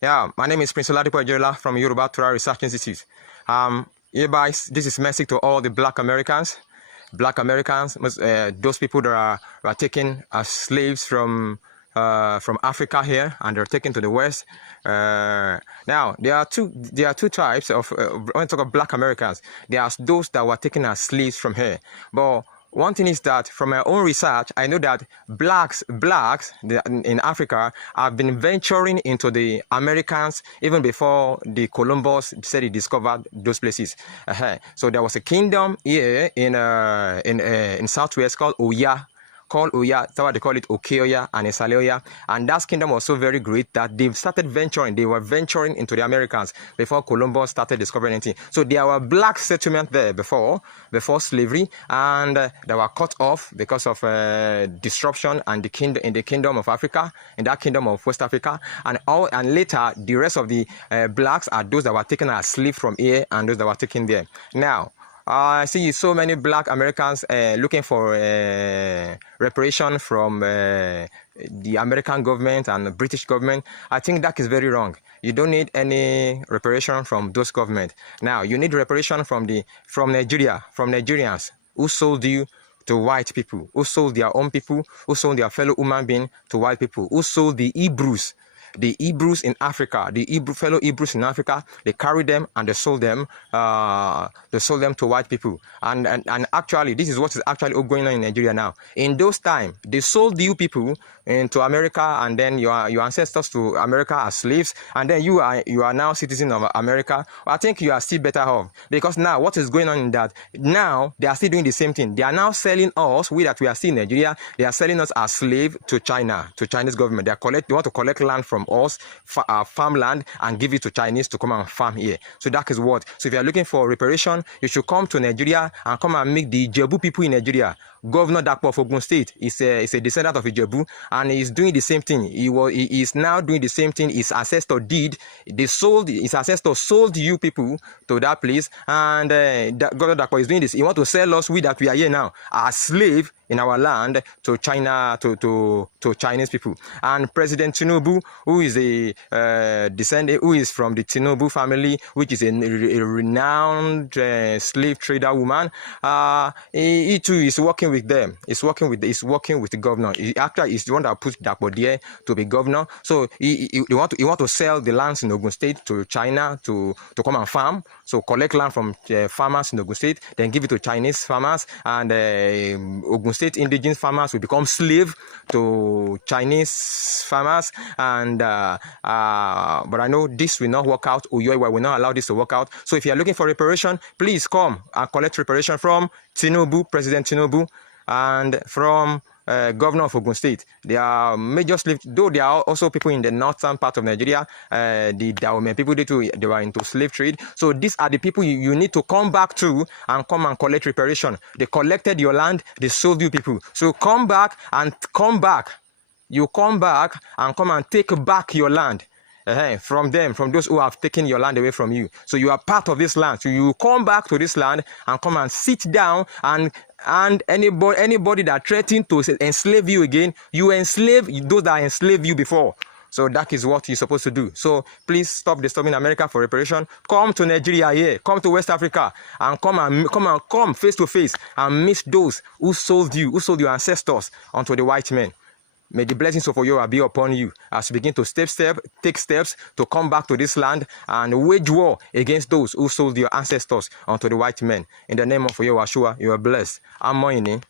Yeah, my name is Prince Oladipo Ejola from Yoruba Torah Research Institute. Hereby, this is message to all the Black Americans. Black Americans, those people that are taken as slaves from Africa here, and they're taken to the West. Now there are two types of when we talk of Black Americans. There are those that were taken as slaves from here, but one thing is that from my own research, I know that blacks in Africa have been venturing into the Americans even before the Columbus said he discovered those places. So there was a kingdom here in Southwest called Oya. That's why they call it Okeoya and Esaleoya. And that kingdom was so very great that they were venturing into the Americans before Columbus started discovering anything. So there were black settlements there before slavery, and they were cut off because of disruption and in the kingdom of Africa, in that kingdom of West Africa. And later, the rest of the blacks are those that were taken as slaves from here and those that were taken there. Now, I see so many Black Americans looking for reparation from the American government and the British government. I think that is very wrong. You don't need any reparation from those governments. Now, you need reparation from Nigerians who sold you to white people, who sold their own people, who sold their fellow human being to white people, who sold the Hebrews in Africa, fellow Hebrews in Africa. They carried them and they sold them to white people. And actually, this is what is actually going on in Nigeria now. In those times, they sold you people into America, and then your ancestors to America as slaves, and then you are now citizens of America. I think you are still better off, because now what is going on in that now they are still doing the same thing. They are now selling us, we are still in Nigeria, they are selling us as slave to China, to Chinese government. They want to collect land from us, farmland, and give it to Chinese to come and farm here. So that is what. So if you are looking for reparation, you should come to Nigeria and come and meet the Ijebu people in Nigeria. Governor Dapo of Ogun State is a descendant of Ijebu, and he's doing the same thing. He is now doing the same thing his ancestor did. His ancestor sold you people to that place, and Governor Dapo is doing this. He wants to sell us, we that we are here now, as slave in our land to China, to Chinese people. And President Tinubu, who is a descendant, who is from the Tinubu family, which is a renowned slave trader woman, he too is working with them. He's working with the governor. He actually is the one that put Dapo there to be governor. So he want to sell the lands in Ogun State to China to come and farm. So collect land from farmers in Ogun State, then give it to Chinese farmers, and Ogun State indigenous farmers will become slave to Chinese farmers. And but I know this will not work out. Uyoiwa will not allow this to work out. So if you are looking for reparation, please come and collect reparation from Tinubu, President Tinubu, and from Governor of Ogun State. They are major slaves, though there are also people in the northern part of Nigeria, the Daome people, they were into slave trade. So these are the people you need to come back to and come and collect reparation. They collected your land, they sold you people. So come back. You come back and come and take back your land. From those who have taken your land away from you. So you are part of this land. So you come back to this land and come and sit down, and anybody that threatened to enslave you again, you enslave those that enslaved you before. So that is what you're supposed to do. So please stop disturbing America for reparation. Come to Nigeria here. Come to West Africa, and come face to face and meet those who sold your ancestors unto the white men. May the blessings of Oyoa be upon you as you begin to take steps to come back to this land and wage war against those who sold your ancestors unto the white men. In the name of Oyoa Shua, you are blessed. Amoini.